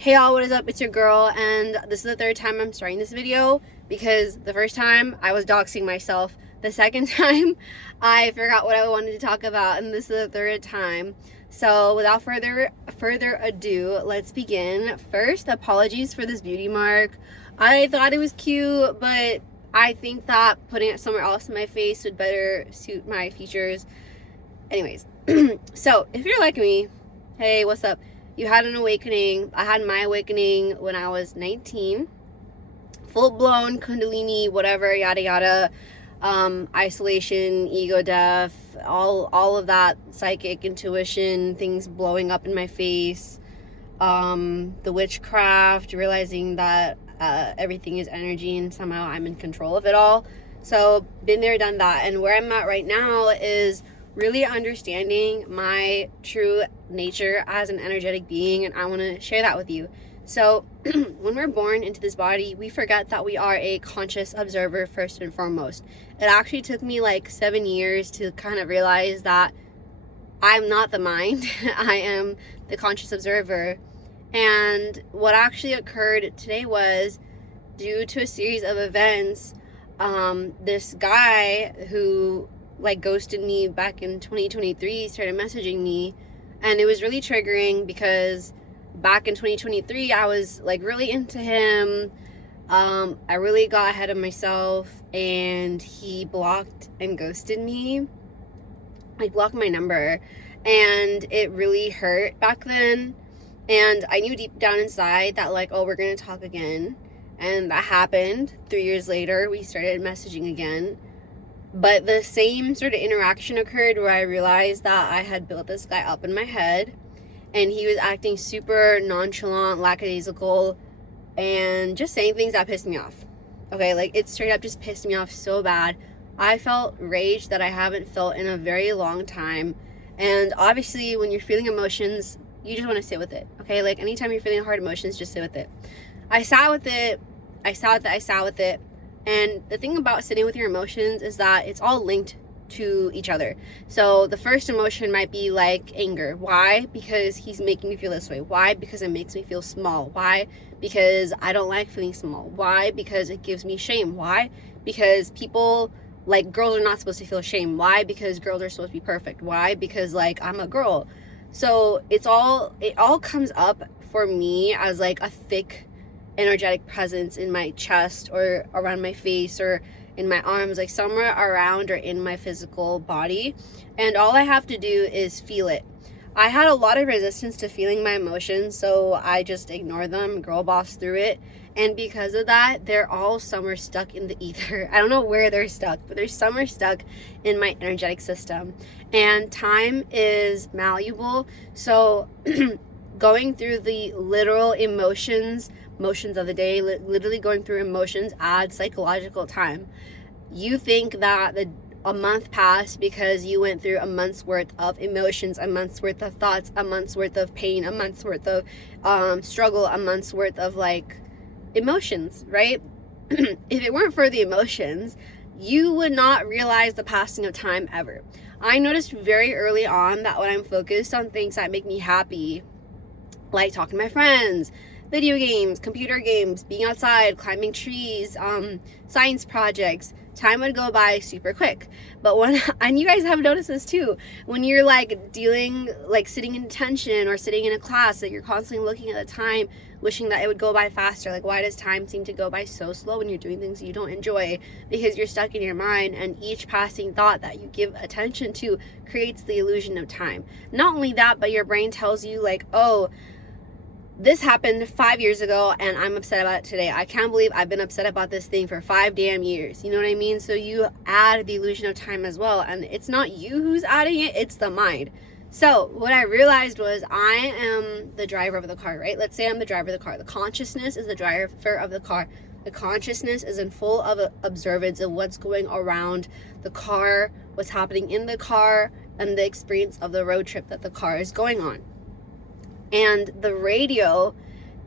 Hey y'all, what is up? It's your girl, and this is the third time I'm starting this video because the first time I was doxing myself. The second time I forgot what I wanted to talk about, and this is the third time. So without further ado, let's begin. First, apologies for this beauty mark. I thought it was cute, but I think that putting it somewhere else in my face would better suit my features. Anyways, so if you're like me, hey, what's up? You had an awakening. I had my awakening when I was 19. Full-blown kundalini, whatever, yada yada. Isolation, ego death, all of that, psychic intuition, things blowing up in my face. The witchcraft, realizing that everything is energy and somehow I'm in control of it all. So been there, done that. And where I'm at right now is really understanding my true nature as an energetic being, and I want to share that with you. So when we're born into this body, we forget that we are a conscious observer first and foremost. It actually took me like 7 years to kind of realize that I'm not the mind. I am the conscious observer. And what actually occurred today was, due to a series of events, this guy who like ghosted me back in 2023 started messaging me, and it was really triggering because back in 2023 I was like really into him. I really got ahead of myself, and he blocked and ghosted me, like blocked my number, and it really hurt back then. And I knew deep down inside that like, oh, we're gonna talk again, and that happened. 3 years later we started messaging again. But the same sort of interaction occurred where I realized that I had built this guy up in my head, and he was acting super nonchalant, lackadaisical, and just saying things that pissed me off. Okay, like it straight up just pissed me off so bad. I felt rage that I haven't felt in a very long time. And obviously when you're feeling emotions, you just want to sit with it. Okay, like anytime you're feeling hard emotions, just sit with it. I sat with it. And the thing about sitting with your emotions is that it's all linked to each other. So the first emotion might be like anger. Why? Because he's making me feel this way. Why? Because it makes me feel small. Why? Because I don't like feeling small. Why? Because it gives me shame. Why? Because people, like, girls are not supposed to feel shame. Why? Because girls are supposed to be perfect. Why? Because like I'm a girl. So it all comes up for me as like a thick energetic presence in my chest or around my face or in my arms, like somewhere around or in my physical body, and all I have to do is feel it. I had a lot of resistance to feeling my emotions, so I just ignored them, girl boss through it, and because of that, they're all somewhere stuck in the ether. I don't know where they're stuck, but they're somewhere stuck in my energetic system. And time is malleable, so going through the literal emotions of the day, literally going through emotions adds psychological time. You think that a month passed because you went through a month's worth of emotions, a month's worth of thoughts, a month's worth of pain, a month's worth of struggle, a month's worth of like emotions, right? If it weren't for the emotions, you would not realize the passing of time ever. I noticed very early on that when I'm focused on things that make me happy, like talking to my friends, video games, computer games, being outside, climbing trees, science projects, time would go by super quick. But and you guys have noticed this too, when you're like sitting in detention or sitting in a class, that you're constantly looking at the time, wishing that it would go by faster. Like, why does time seem to go by so slow when you're doing things you don't enjoy? Because you're stuck in your mind, and each passing thought that you give attention to creates the illusion of time. Not only that, but your brain tells you like, oh, this happened 5 years ago and I'm upset about it today. I can't believe I've been upset about this thing for 5 damn years. You know what I mean? So you add the illusion of time as well. And it's not you who's adding it, it's the mind. So what I realized was I am the driver of the car, right? Let's say I'm the driver of the car. The consciousness is the driver of the car. The consciousness is in full of observance of what's going around the car, what's happening in the car, and the experience of the road trip that the car is going on. And the radio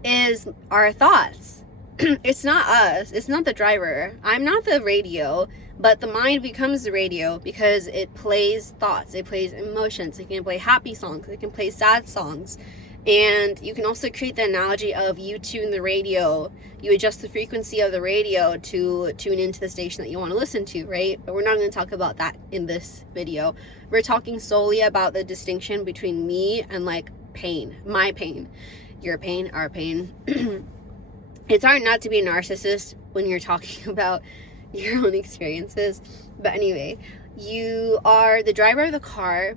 is our thoughts. It's not us. It's not the driver. I'm not the radio. But the mind becomes the radio because it plays thoughts, it plays emotions, it can play happy songs, it can play sad songs. And you can also create the analogy of you tune the radio, you adjust the frequency of the radio to tune into the station that you want to listen to, right? But we're not going to talk about that in this video. We're talking solely about the distinction between me and like pain, my pain, your pain, our pain. It's hard not to be a narcissist when you're talking about your own experiences. But anyway, you are the driver of the car,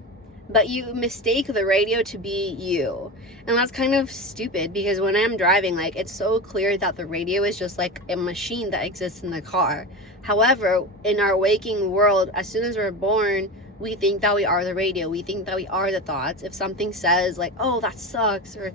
but you mistake the radio to be you. And that's kind of stupid, because when I'm driving, like, it's so clear that the radio is just like a machine that exists in the car. However, in our waking world, as soon as we're born, we think that we are the radio. We think that we are the thoughts. If something says like, oh, that sucks, or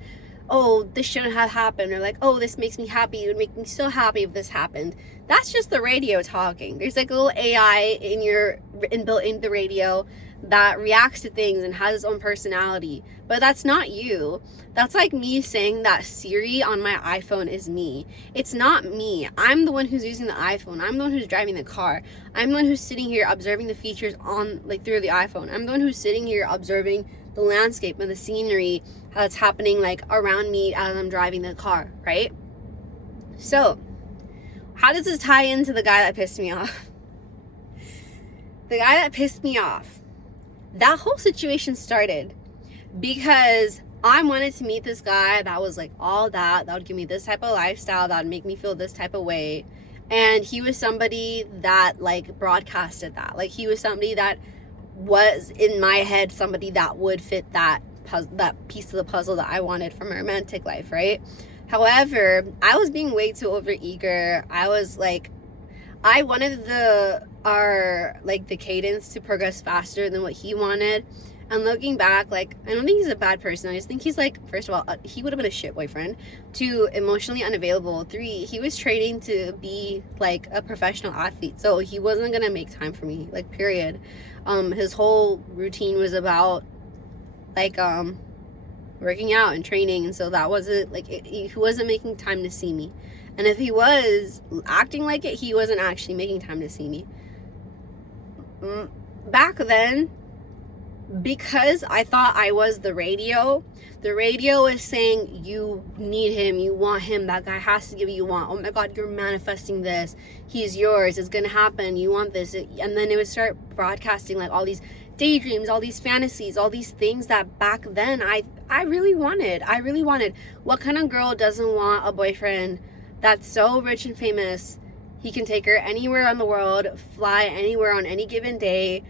oh, this shouldn't have happened, or like, oh, this makes me happy, it would make me so happy if this happened, that's just the radio talking. There's like a little AI inbuilt in the radio that reacts to things and has its own personality, but that's not you. That's like me saying that Siri on my iPhone is me. It's not me. I'm the one who's using the iPhone. I'm the one who's driving the car. I'm the one who's sitting here observing the features on, like, through the iPhone. I'm the one who's sitting here observing the landscape and the scenery, how it's happening like around me as I'm driving the car, right? So how does this tie into the guy that pissed me off? The guy that pissed me off, that whole situation started because I wanted to meet this guy that was like all that would give me this type of lifestyle, that would make me feel this type of way. And he was somebody that like broadcasted that. Like, he was somebody that was in my head somebody that would fit that piece of the puzzle that I wanted from a romantic life, right? However, I was being way too overeager. I was like, I wanted the cadence to progress faster than what he wanted. And looking back, like, I don't think he's a bad person. I just think he's like, first of all, he would have been a shit boyfriend. 2, emotionally unavailable. 3, he was training to be like a professional athlete, so he wasn't gonna make time for me, like, period. His whole routine was about like working out and training, and so that wasn't like he wasn't making time to see me. And if he was acting like it, he wasn't actually making time to see me. Back then, because I thought I was the radio is saying, you need him, you want him, that guy has to give you want. Oh my god, you're manifesting this, he's yours, it's gonna happen, you want this. And then it would start broadcasting like all these daydreams, all these fantasies, all these things that back then I really wanted. What kind of girl doesn't want a boyfriend that's so rich and famous, he can take her anywhere in the world, fly anywhere on any given day,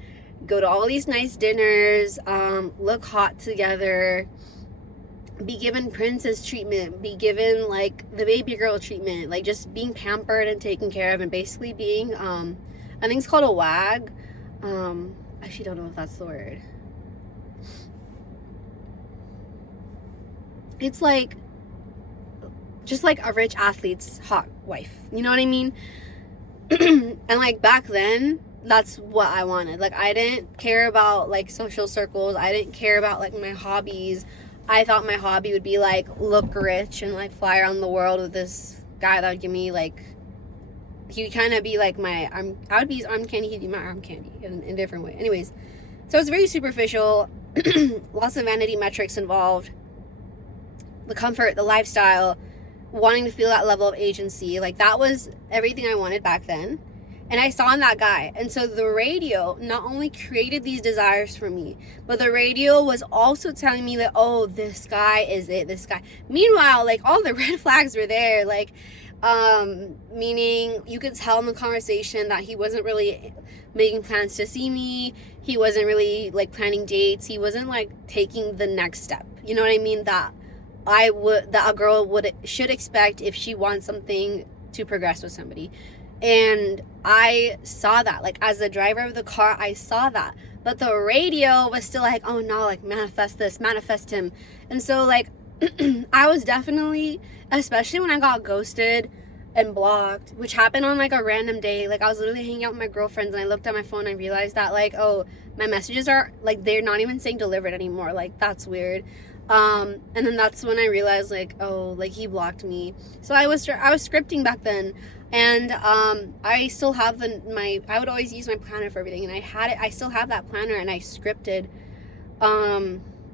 go to all these nice dinners, look hot together, be given princess treatment, be given like the baby girl treatment, like just being pampered and taken care of, and basically being I think it's called a wag. Actually don't know if that's the word. It's like just like a rich athlete's hot wife, you know what I mean? And like back then, that's what I wanted. Like, I didn't care about like social circles, I didn't care about like my hobbies. I thought my hobby would be like look rich and like fly around the world with this guy that would give me like, he would kind of be like my I would be his arm candy, he'd be my arm candy in a different way. Anyways, so it's very superficial. Lots of vanity metrics involved, the comfort, the lifestyle, wanting to feel that level of agency. Like, that was everything I wanted back then, and I saw in that guy. And so the radio not only created these desires for me, but the radio was also telling me that, oh, this guy is it, this guy. Meanwhile, like, all the red flags were there. Like, meaning you could tell in the conversation that he wasn't really making plans to see me. He wasn't really like planning dates. He wasn't like taking the next step. You know what I mean? That a girl should expect if she wants something to progress with somebody. And I saw that, like, as the driver of the car, I saw that. But the radio was still like, oh no, like, manifest this, manifest him. And so, like, I was definitely, especially when I got ghosted and blocked, which happened on like a random day. Like, I was literally hanging out with my girlfriends and I looked at my phone and I realized that, like, oh, my messages are like, they're not even saying delivered anymore. Like, that's weird. And then that's when I realized, like, oh, like, he blocked me. So I was scripting back then. And I still have I would always use my planner for everything, and I still have that planner, and I scripted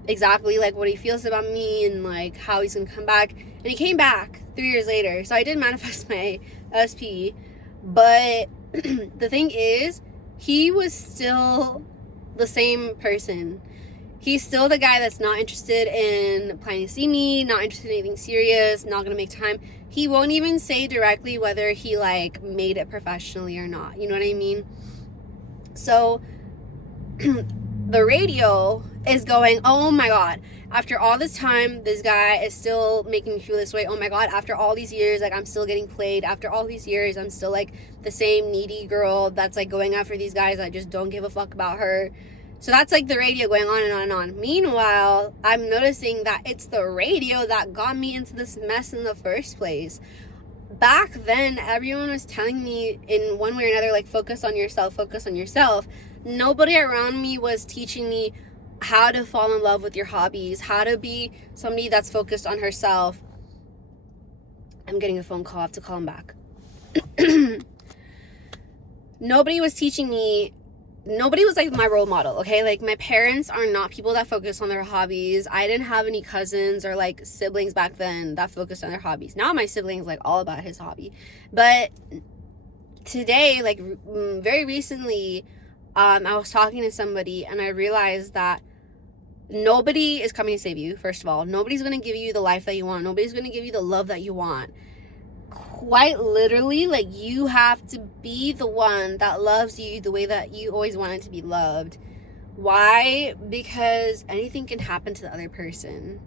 exactly like what he feels about me and like how he's gonna come back. And he came back 3 years later. So I did manifest my SP. But the thing is, he was still the same person. He's still the guy that's not interested in planning to see me, not interested in anything serious, not gonna make time. He won't even say directly whether he like made it professionally or not. You know what I mean? So the radio is going, oh my god, after all this time, this guy is still making me feel this way. Oh my god, after all these years, like I'm still getting played. After all these years, I'm still like the same needy girl that's like going after these guys that just don't give a fuck about her. So that's like the radio going on and on and on. Meanwhile, I'm noticing that it's the radio that got me into this mess in the first place. Back then, everyone was telling me in one way or another, like, focus on yourself, focus on yourself. Nobody around me was teaching me how to fall in love with your hobbies, how to be somebody that's focused on herself. I'm getting a phone call. I have to call him back. Nobody was teaching me. Nobody was like my role model, okay? Like, my parents are not people that focus on their hobbies. I didn't have any cousins or like siblings back then that focused on their hobbies. Now my siblings like all about his hobby. But today, like very recently, I was talking to somebody and I realized that nobody is coming to save you. First of all, nobody's going to give you the life that you want. Nobody's going to give you the love that you want. Quite literally, like, you have to be the one that loves you the way that you always wanted to be loved. Why? Because anything can happen to the other person.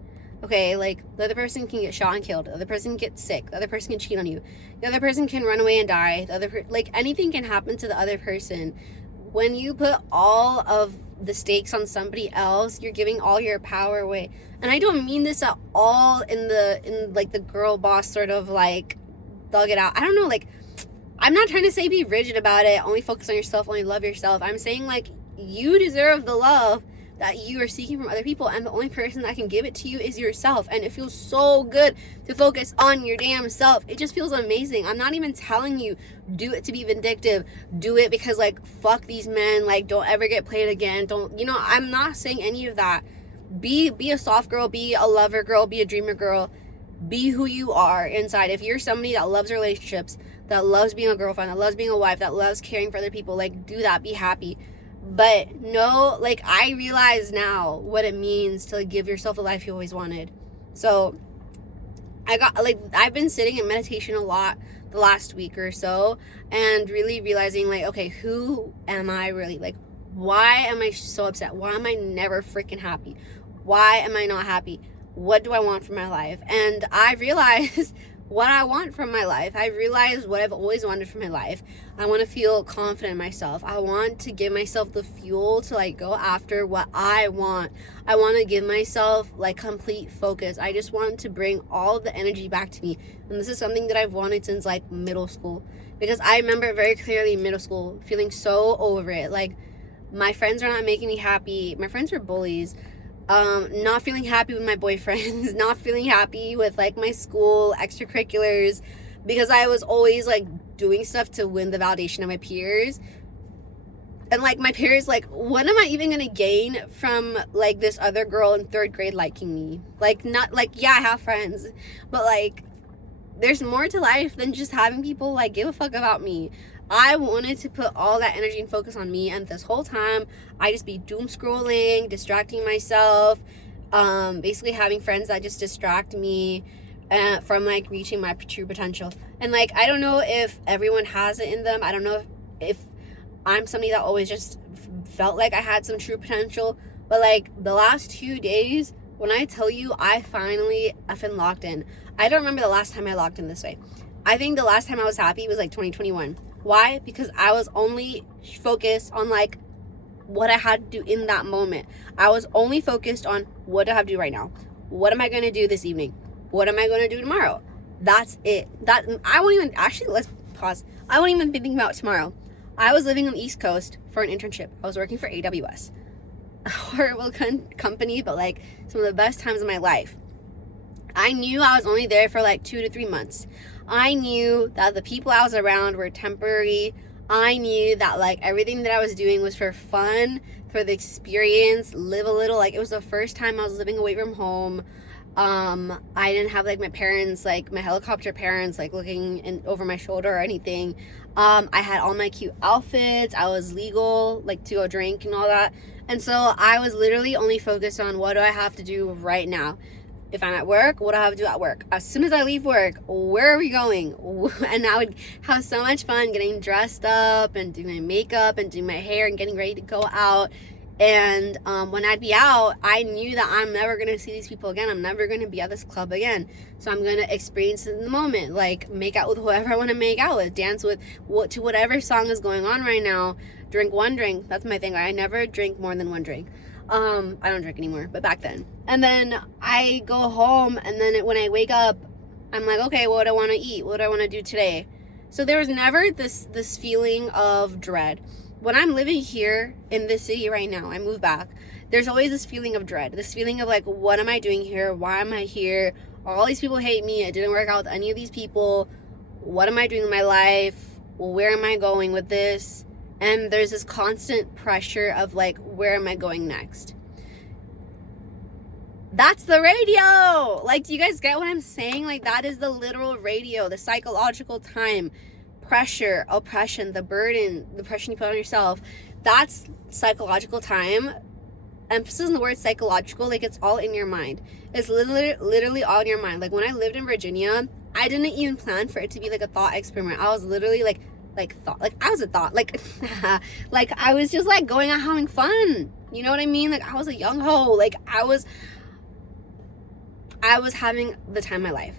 Okay, like, the other person can get shot and killed. The other person can get sick. The other person can cheat on you. The other person can run away and die. Like, anything can happen to the other person. When you put all of the stakes on somebody else, you're giving all your power away. And I don't mean this at all in like the girl boss sort of like thug it out. I don't know, like, I'm not trying to say be rigid about it, only focus on yourself, only love yourself. I'm saying, like, you deserve the love that you are seeking from other people, and the only person that can give it to you is yourself. And it feels so good to focus on your damn self. It just feels amazing. I'm not even telling you do it to be vindictive, do it because, like, fuck these men, like, don't ever get played again, don't, you know, I'm not saying any of that. Be a soft girl, be a lover girl, be a dreamer girl. Be who you are inside. If you're somebody that loves relationships, that loves being a girlfriend, that loves being a wife, that loves caring for other people, like, do that, be happy. But no, like, I realize now what it means to, like, give yourself the life you always wanted. So I've been sitting in meditation a lot the last week or so and really realizing, like, okay, who am I really? Like, why am I so upset? Why am I never freaking happy? Why am I not happy? What do I want from my life? And I realized what I want from my life. I realized what I've always wanted from my life. I want to feel confident in myself. I want to give myself the fuel to, like, go after what I want. I want to give myself, like, complete focus. I just want to bring all of the energy back to me. And this is something that I've wanted since, like, middle school. Because I remember very clearly in middle school feeling so over it. Like, my friends are not making me happy. My friends were bullies. Not feeling happy with my boyfriends, not feeling happy with, like, my school extracurriculars, because I was always, like, doing stuff to win the validation of my peers. And, like, my peers, like, what am I even gonna gain from, like, this other girl in 3rd grade liking me? Like, not, like, yeah, I have friends, but, like, there's more to life than just having people, like, give a fuck about me. I wanted to put all that energy and focus on me, and this whole time I just be doom scrolling, distracting myself, basically having friends that just distract me from, like, reaching my true potential. And, like, I don't know if everyone has it in them. I don't know if I'm somebody that always just felt like I had some true potential, but, like, the last 2 days, when I tell you I finally effing locked in. I don't remember the last time I locked in this way. I think the last time I was happy was, like, 2021. Why? Because I was only focused on, like, what I had to do in that moment. I was only focused on what do I have to do right now. What am I going to do this evening? What am I going to do tomorrow? That's it. I won't even, actually, let's pause. I won't even be thinking about tomorrow. I was living on the East Coast for an internship. I was working for AWS. A horrible company, but, like, some of the best times of my life. I knew I was only there for, like, 2 to 3 months. I knew that the people I was around were temporary. I knew that, like, everything that I was doing was for fun, for the experience, live a little. Like, it was the first time I was living away from home. I didn't have like my parents, like my helicopter parents, like looking over my shoulder or anything. I had all my cute outfits. I was legal, like to go drink and all that. And so I was literally only focused on, what do I have to do right now? If I'm at work, what do I have to do at work? As soon as I leave work, where are we going? And I would have so much fun getting dressed up and doing my makeup and doing my hair and getting ready to go out. And when I'd be out, I knew that I'm never going to see these people again. I'm never going to be at this club again. So I'm going to experience it in the moment. Like, make out with whoever I want to make out with. Dance with to whatever song is going on right now. Drink one drink. That's my thing. I never drink more than one drink. I don't drink anymore, but back then. And then I go home, and then when I wake up, I'm like, okay, what do I want to eat? What do I want to do today? So there was never this feeling of dread. When I'm living here in this city right now, I moved back, there's always this feeling of dread, this feeling of like, what am I doing here? Why am I here? All these people hate me. It didn't work out with any of these people. What am I doing in my life? Where am I going with this? And there's this constant pressure of like, where am I going next? That's the radio. Like, do you guys get what I'm saying? Like, that is the literal radio, the psychological time, pressure, oppression, the burden, the pressure you put on yourself. That's psychological time. Emphasis on the word psychological, like it's all in your mind. It's literally all in your mind. Like, when I lived in Virginia, I didn't even plan for it to be like a thought experiment. I was literally like I was a thought, like like I was just like going out having fun, you know what I mean? Like, I was a young hoe. Like, I was having the time of my life.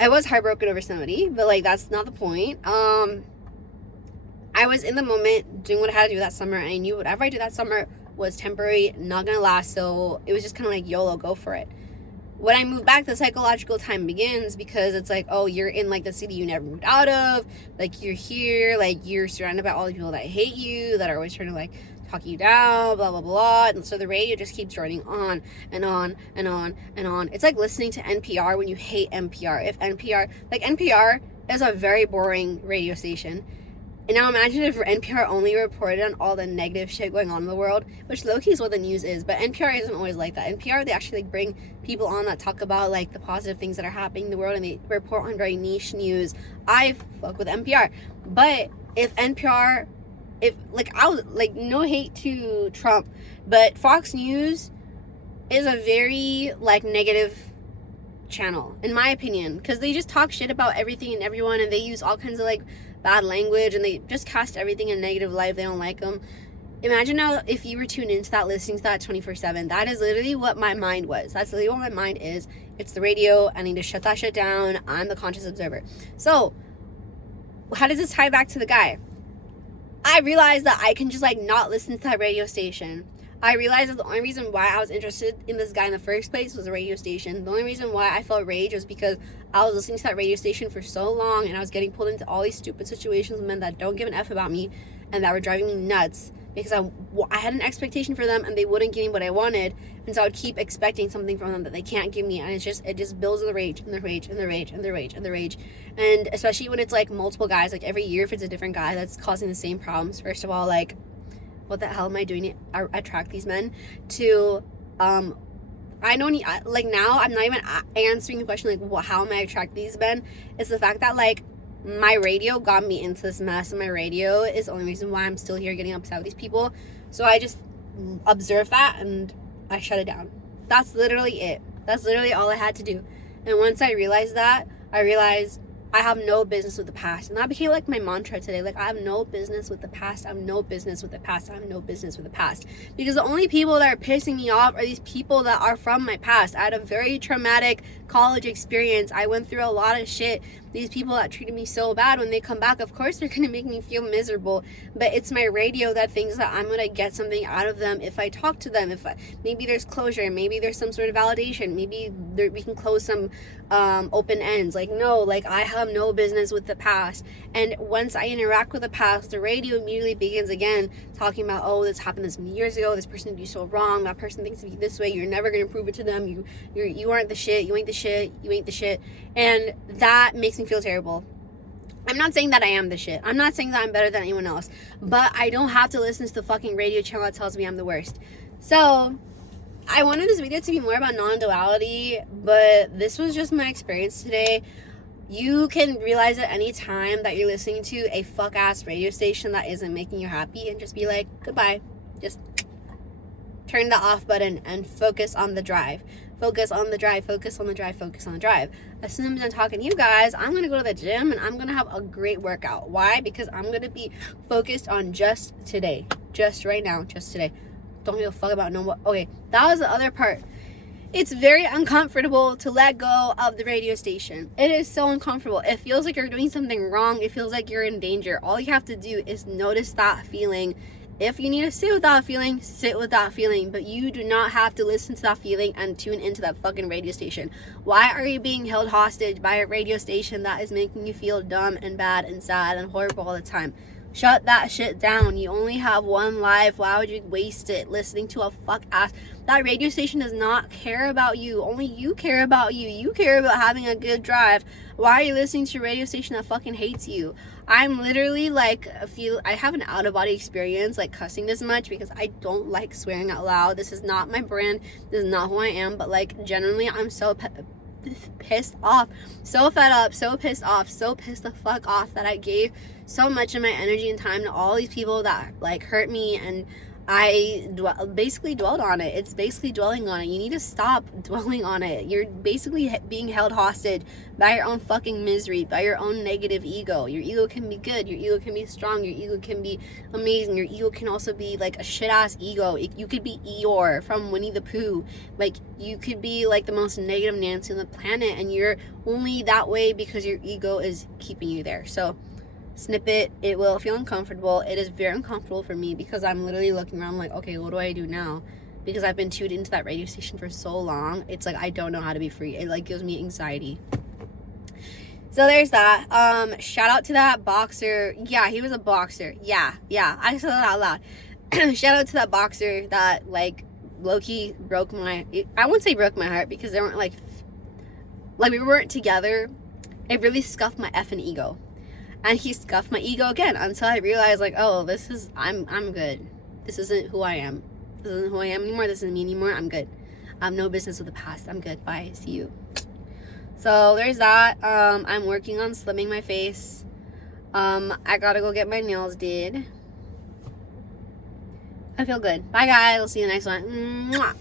I was heartbroken over somebody, but like, that's not the point. I was in the moment doing what I had to do that summer, and I knew whatever I did that summer was temporary, not gonna last. So it was just kind of like, YOLO, go for it. When I moved back, the psychological time begins, because it's like, oh, you're in like the city you never moved out of. Like, you're here, like you're surrounded by all the people that hate you, that are always trying to like talk you down, blah, blah, blah. And so the radio just keeps running on and on and on and on. It's like listening to NPR when you hate NPR. If NPR is a very boring radio station. And now imagine if NPR only reported on all the negative shit going on in the world, which low-key is what the news is. But NPR isn't always like that. NPR, they actually like bring people on that talk about like the positive things that are happening in the world, and they report on very niche news. I fuck with NPR. But if NPR, I was like, no hate to Trump, but Fox News is a very like negative channel, in my opinion, because they just talk shit about everything and everyone, and they use all kinds of like bad language, and they just cast everything in negative light. They don't like them. Imagine now if you were tuned into that, listening to that 24/7. That is literally what my mind was. That's literally what my mind is. It's the radio. I need to shut that shit down. I'm the conscious observer. So how does this tie back to the guy? I realized that I can just like not listen to that radio station. I realized that the only reason why I was interested in this guy in the first place was the radio station. The only reason why I felt rage was because I was listening to that radio station for so long, and I was getting pulled into all these stupid situations with men that don't give an F about me, and that were driving me nuts, because I had an expectation for them, and they wouldn't give me what I wanted, and so I would keep expecting something from them that they can't give me, and it just builds the rage and the rage and the rage and the rage and the rage. And especially when it's like multiple guys, like every year if it's a different guy that's causing the same problems. First of all, like, what the hell am I doing to attract these men? To I don't like, now I'm not even answering the question like, how am I attracting these men? It's the fact that like my radio got me into this mess, and my radio is the only reason why I'm still here getting upset with these people. So I just observed that and I shut it down. That's literally it. That's literally all I had to do. And once I realized that, I realized I have no business with the past. And that became like my mantra today. Like, I have no business with the past. I have no business with the past. I have no business with the past. Because the only people that are pissing me off are these people that are from my past. I had a very traumatic college experience. I went through a lot of shit. These people that treated me so bad, when they come back, of course they're going to make me feel miserable. But it's my radio that thinks that I'm going to get something out of them if I talk to them. Maybe there's closure. Maybe there's some sort of validation. Maybe we can close some open ends. Like, no, like, I have no business with the past. And once I interact with the past, the radio immediately begins again talking about, oh, this happened this many years ago. This person did you so wrong. That person thinks of you this way. You're never going to prove it to them. You aren't the shit. You ain't the shit. You ain't the shit. And that makes me feel terrible. I'm not saying that I am the shit. I'm not saying that I'm better than anyone else. But I don't have to listen to the fucking radio channel that tells me I'm the worst. So, I wanted this video to be more about non-duality, but this was just my experience today. You can realize at any time that you're listening to a fuck-ass radio station that isn't making you happy and just be like, goodbye. Just turn the off button and focus on the drive. Focus on the drive, focus on the drive, focus on the drive. As soon as I'm done talking to you guys, I'm going to go to the gym and I'm going to have a great workout. Why? Because I'm going to be focused on just today. Just right now, just today. Don't give a fuck about no what. Okay, that was the other part. It's very uncomfortable to let go of the radio station. It is so uncomfortable. It feels like you're doing something wrong. It feels like you're in danger. All you have to do is notice that feeling. If you need to sit with that feeling, sit with that feeling. But you do not have to listen to that feeling and tune into that fucking radio station. Why are you being held hostage by a radio station that is making you feel dumb and bad and sad and horrible all the time? Shut that shit down. You only have one life. Why would you waste it listening to a fuck ass? That radio station does not care about you. Only you care about you. You care about having a good drive. Why are you listening to a radio station that fucking hates you? I'm literally like, I have an out of body experience like cussing this much because I don't like swearing out loud. This is not my brand. This is not who I am. But like generally, I'm so pissed off, so fed up, so pissed off, so pissed the fuck off that I gave so much of my energy and time to all these people that like hurt me, and I basically dwelled on it. It's basically dwelling on it. You need to stop dwelling on it. You're basically being held hostage by your own fucking misery, by your own negative ego. Your ego can be good. Your ego can be strong. Your ego can be amazing. Your ego can also be like a shit-ass ego. You could be Eeyore from Winnie the Pooh. Like, you could be like the most negative Nancy on the planet, and you're only that way because your ego is keeping you there. So, snip it. It will feel uncomfortable. It is very uncomfortable for me because I'm literally looking around like, okay, what do I do now? Because I've been tuned into that radio station for so long. It's like I don't know how to be free. It like gives me anxiety. So there's that. Shout out to that boxer. Yeah, he was a boxer. Yeah, I said that out loud. Shout out to that boxer that like low-key broke my, I wouldn't say broke my heart because they weren't like we weren't together. It really scuffed my effing ego. And he scuffed my ego again until I realized, like, oh, this is, I'm good. This isn't who I am. This isn't who I am anymore. This isn't me anymore. I'm good. I have no business with the past. I'm good. Bye. See you. So there's that. I'm working on slimming my face. I gotta go get my nails did. I feel good. Bye, guys. I'll see you next one. Mwah.